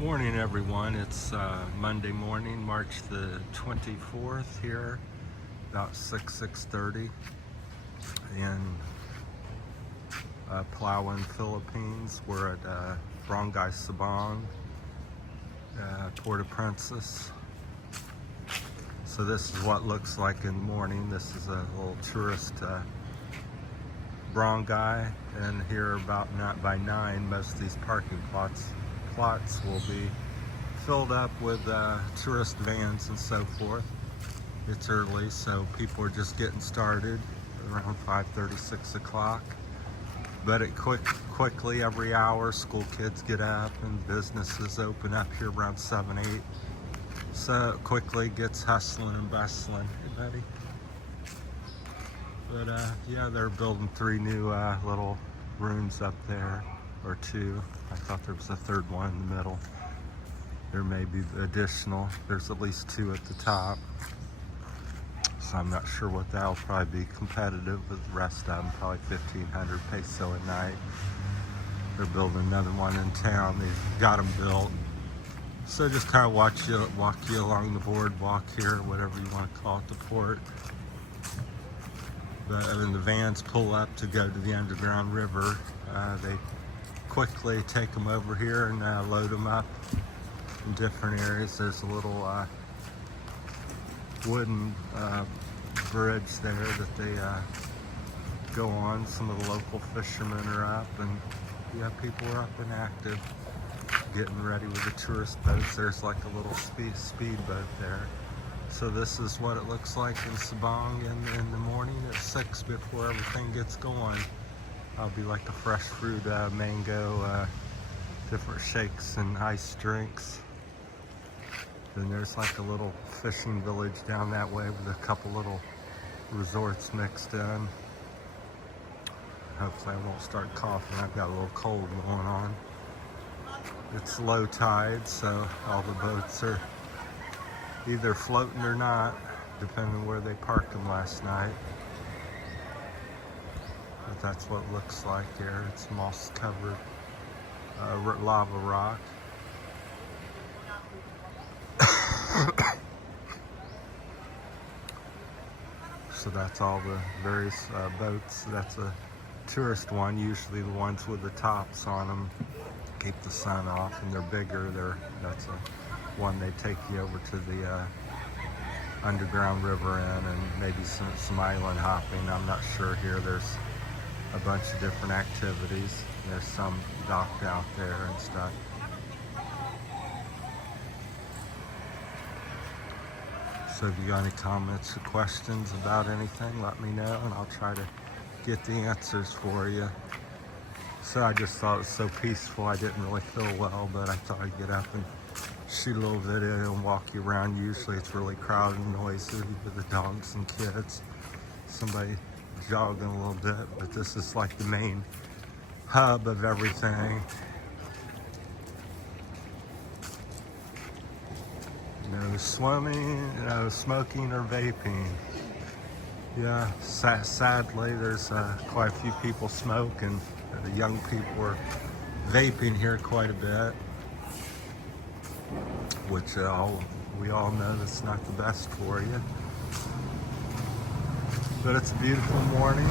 Morning, everyone. It's Monday morning, March the 24th here, about 6:30 in Palawan, Philippines. We're at Barangay Sabang, Port-au-Prince. So this is what it looks like in the morning. This is a little tourist barangay, and here about not by 9, most of these parking plots will be filled up with tourist vans and so forth. It's early, so people are just getting started around 5:30, 6 o'clock. But it quickly, every hour, school kids get up and businesses open up here around 7, 8. So it quickly gets hustling and bustling. Hey, buddy. But yeah, they're building 3 new little rooms up there, or 2. I thought there was a 3rd one in the middle. There may be additional. There's at least 2 at the top. So I'm not sure what that'll probably be competitive with the rest of them, probably 1,500 peso a night. They're building another one in town. They've got them built. So just kind of walk you along the boardwalk here, whatever you want to call it, the port. But when the vans pull up to go to the underground river, they quickly take them over here and load them up in different areas. There's a little wooden bridge there that they go on. Some of the local fishermen are up, and yeah, people are up and active, getting ready with the tourist boats. There's like a little speedboat there. So this is what it looks like in Sabang in the morning at 6 before everything gets going. I'll be like a fresh fruit, mango, different shakes and ice drinks. Then there's like a little fishing village down that way with a couple little resorts mixed in. Hopefully I won't start coughing. I've got a little cold going on. It's low tide, so all the boats are either floating or not, depending on where they parked them last night. But that's what it looks like here. It's moss covered lava rock. So that's all the various boats. That's a tourist one, usually the ones with the tops on them keep the sun off, and they're bigger. That's a one they take you over to the underground river in, and maybe some island hopping. I'm not sure here. There's a bunch of different activities. There's some docked out there and stuff. So if you got any comments or questions about anything, let me know, and I'll try to get the answers for you. So I just thought it was so peaceful. I didn't really feel well, but I thought I'd get up and shoot a little video and walk you around. Usually it's really crowded and noisy with the dogs and kids. Somebody jogging a little bit, but this is like the main hub of everything. No swimming, no smoking or vaping. Yeah, sadly there's quite a few people smoke, and the young people are vaping here quite a bit, which we all know that's not the best for you. But it's a beautiful morning.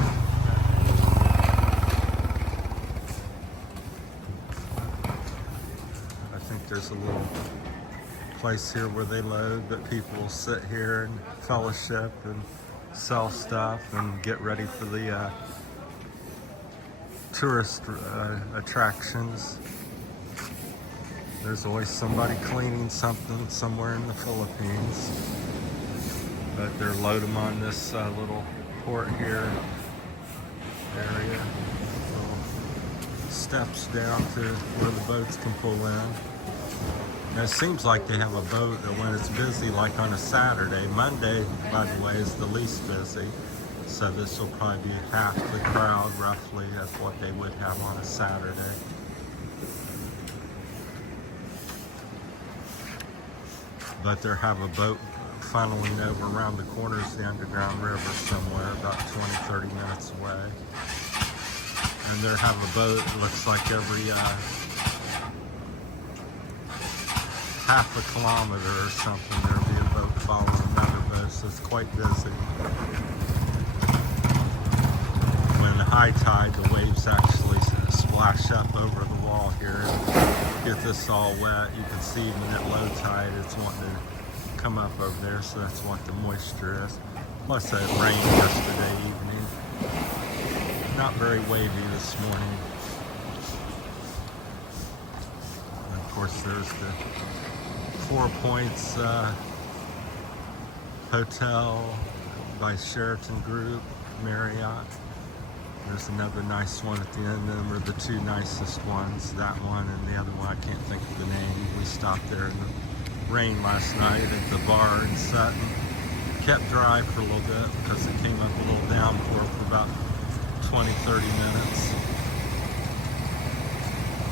I think there's a little place here where they load, but people will sit here and fellowship and sell stuff and get ready for the tourist attractions. There's always somebody cleaning something somewhere in the Philippines. But they're loading them on this little port here area. Little steps down to where the boats can pull in. And it seems like they have a boat that when it's busy, like on a Saturday. Monday, by the way, is the least busy. So this will probably be half the crowd, roughly, of what they would have on a Saturday. But they have a boat funneling over around the corners of the underground river somewhere, about 20, 30 minutes away. And they have a boat, it looks like every half a kilometer or something, there'll be a boat following another boat, so it's quite busy. When high tide, the waves actually splash up over the wall here and get this all wet. You can see even at low tide, it's wanting to come up over there, so that's what the moisture is. Plus it rained yesterday evening. Not very wavy this morning. And of course there's the 4 Points Hotel by Sheraton Group, Marriott. There's another nice one at the end. Them are the two nicest ones. That one and the other one, I can't think of the name. We stopped there in the rain last night at the bar in Sutton. Kept dry for a little bit because it came up a little downpour for about 20-30 minutes.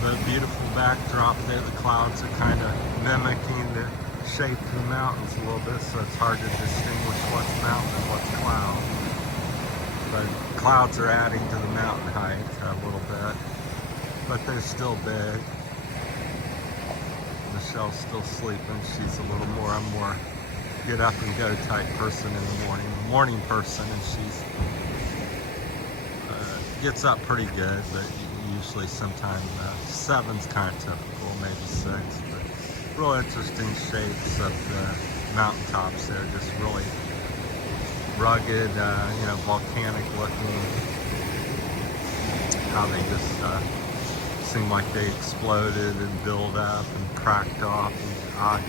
But a beautiful backdrop there. The clouds are kind of mimicking the shape of the mountains a little bit, so it's hard to distinguish what's mountain and what's cloud. But clouds are adding to the mountain height a little bit, but they're still big. Michelle's still sleeping. She's a little more, I'm more get up and go type person in the morning person, and she's gets up pretty good, but usually sometime 7's kind of typical, maybe 6. But real interesting shapes of the mountaintops there, just really rugged, volcanic looking. How they just seem like they exploded and built up and cracked off and odd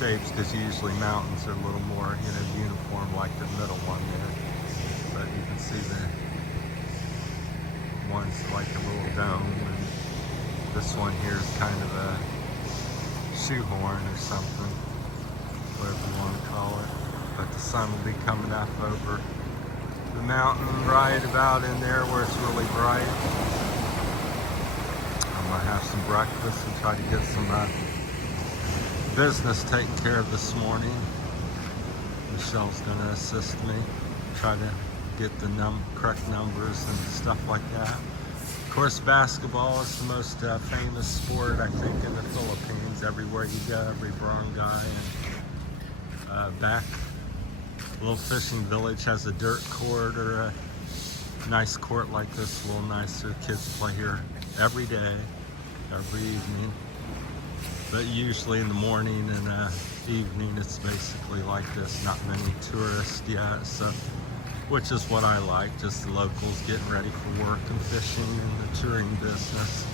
shapes, because usually mountains are a little more, uniform, like the middle one there. But you can see the one's like a little dome, and this one here is kind of a shoehorn or something, whatever you want to call it. But the sun will be coming up over the mountain right about in there where it's really bright. I'm gonna have some breakfast and try to get some business taken care of this morning. Michelle's gonna assist me, try to get the correct numbers and stuff like that. Of course, basketball is the most famous sport, I think, in the Philippines. Everywhere you go, every barangay and back. Little fishing village has a dirt court or a nice court like this, a little nicer. Kids play here every day, every evening. But usually in the morning and evening, it's basically like this. Not many tourists yet, so which is what I like, just the locals getting ready for work and fishing and the touring business.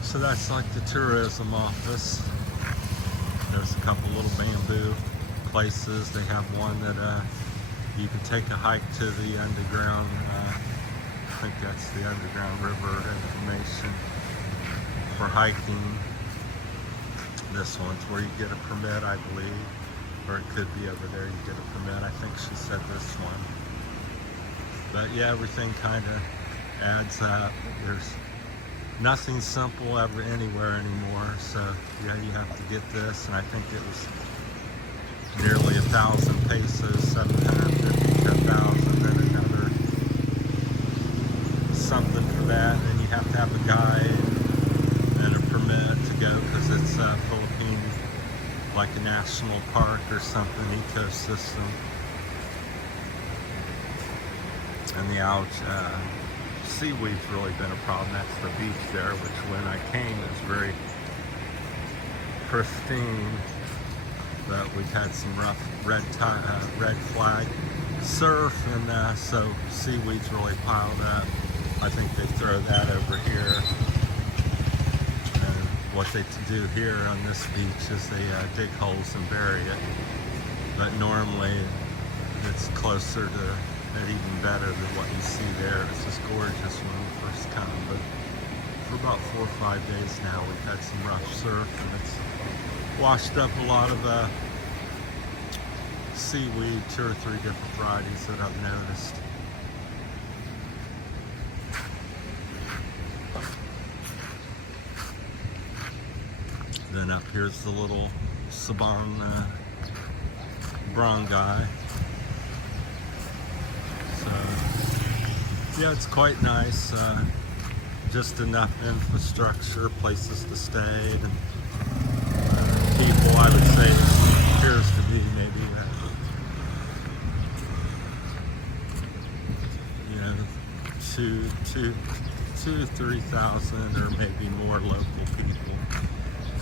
So that's like the tourism office. There's a couple little bamboo places. They have one that you can take a hike to the underground, I think that's the underground river information for hiking. This one's where you get a permit, I believe. Or it could be over there, you get a permit. I think she said this one. But yeah, everything kind of adds up. There's nothing simple ever anywhere anymore. So yeah, you have to get this. And I think it was nearly 1,000 pesos, 750 to 1,000, then another something for that. And you have to have a guide and a permit to go, because it's Philippine, like a national park or something, ecosystem. And the seaweed's really been a problem. That's the beach there, which when I came is very pristine. But we've had some rough red flag surf, and so seaweed's really piled up. I think they throw that over here. What they do here on this beach is they dig holes and bury it. But normally it's closer to, and even better than what you see there. It's just gorgeous when we first come. But for about 4 or 5 days now, we've had some rough surf, and it's washed up a lot of seaweed, 2 or 3 different varieties that I've noticed. Then up here's the little Sabang barangay. So yeah, it's quite nice. Just enough infrastructure, places to stay, and people, I would say, it appears to be maybe, you know, 3,000 or maybe more local people.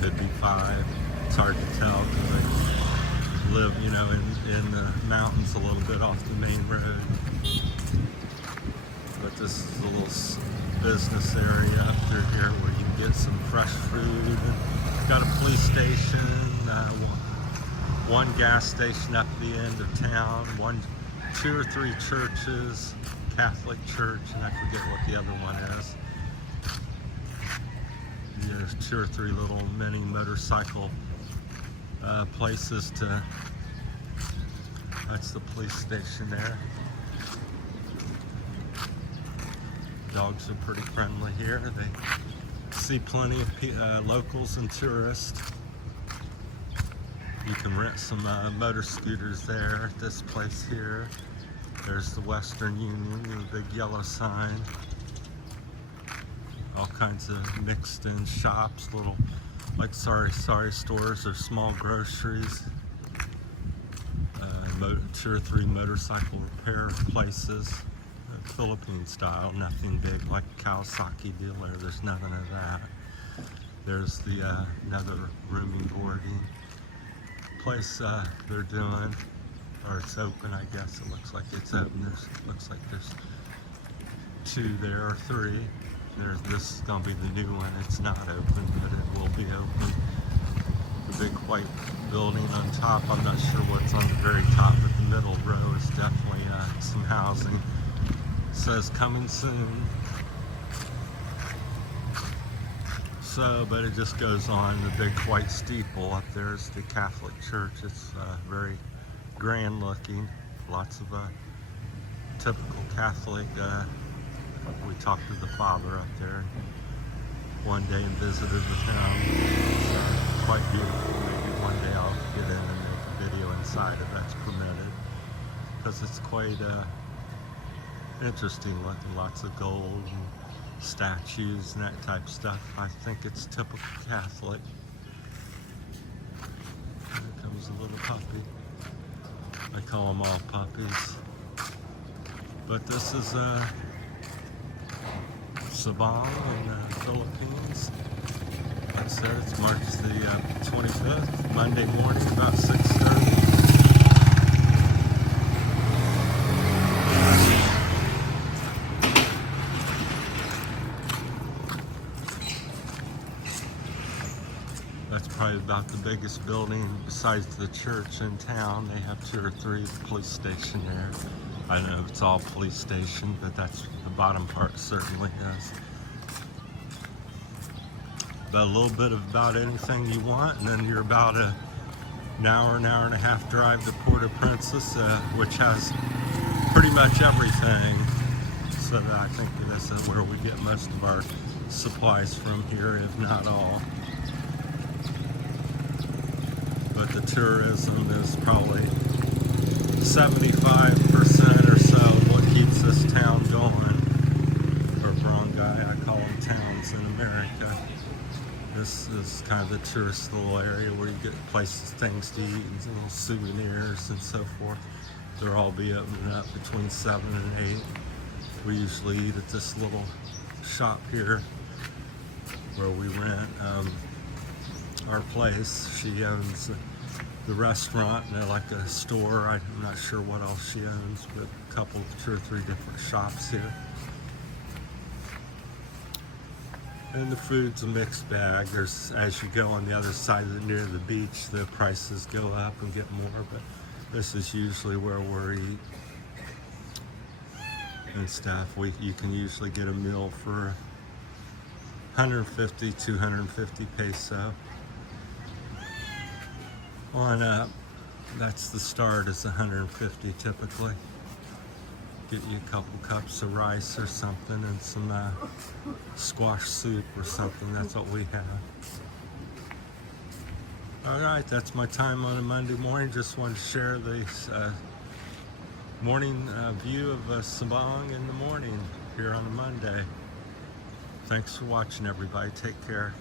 Could be 5. It's hard to tell because they live, you know, in the mountains a little bit off the main road. But this is a little business area up through here where you can get some fresh food. And got a police station, one gas station up the end of town, 2 or 3 churches, Catholic church, and I forget what the other one is. There's 2 or 3 little mini motorcycle places to. That's the police station there. Dogs are pretty friendly here. They see plenty of locals and tourists. You can rent some motor scooters there at this place here. There's the Western Union, the big yellow sign. All kinds of mixed in shops, little like sorry stores or small groceries. 2 or 3 motorcycle repair places. Philippine style, nothing big like Kawasaki dealer. There's nothing of that. There's the another rooming boarding place they're doing, or it's open. I guess it looks like it's open. Looks like there's 2 there or 3. This is gonna be the new one. It's not open, but it will be open. The big white building on top. I'm not sure what's on the very top, but the middle row is definitely some housing. Says coming soon. So, but it just goes on. The big white steeple up there is the Catholic church. It's very grand looking. Lots of typical Catholic. We talked to the father up there one day and visited the town. It's quite beautiful. Maybe one day I'll get in and make a video inside if that's permitted, because it's quite interesting looking. Lots of gold and statues and that type of stuff. I think it's typical Catholic. Here comes a little puppy. I call them all puppies. But this is Sabang in the Philippines. Like I said, it's March the 25th, Monday morning, about 6:30. That's probably about the biggest building besides the church in town. They have 2 or 3 police station there. I don't know if it's all police station, but that's the bottom part certainly is. But a little bit of about anything you want, and then you're about an hour and a half drive to Port-au-Prince, which has pretty much everything. So I think this is where we get most of our supplies from here, if not all. But the tourism is probably 75% or so of what keeps this town going. For Barangay, I call them towns in America. This is kind of the tourist little area where you get places, things to eat, and little souvenirs and so forth. They'll all be opening up between 7 and 8. We usually eat at this little shop here where we rent our place. She owns the restaurant and like a store. I'm not sure what else she owns, but a couple, 2 or 3 different shops here. And the food's a mixed bag. There's, as you go on the other side near the beach, the prices go up and get more, but this is usually where we eat and stuff. You can usually get a meal for 150, 250 peso on up. That's the start, is 150 typically. Get you a couple cups of rice or something and some squash soup or something. That's what we have. All right, that's my time on a Monday morning. Just wanted to share the morning view of Sabang in the morning here on a Monday. Thanks for watching, everybody. Take care.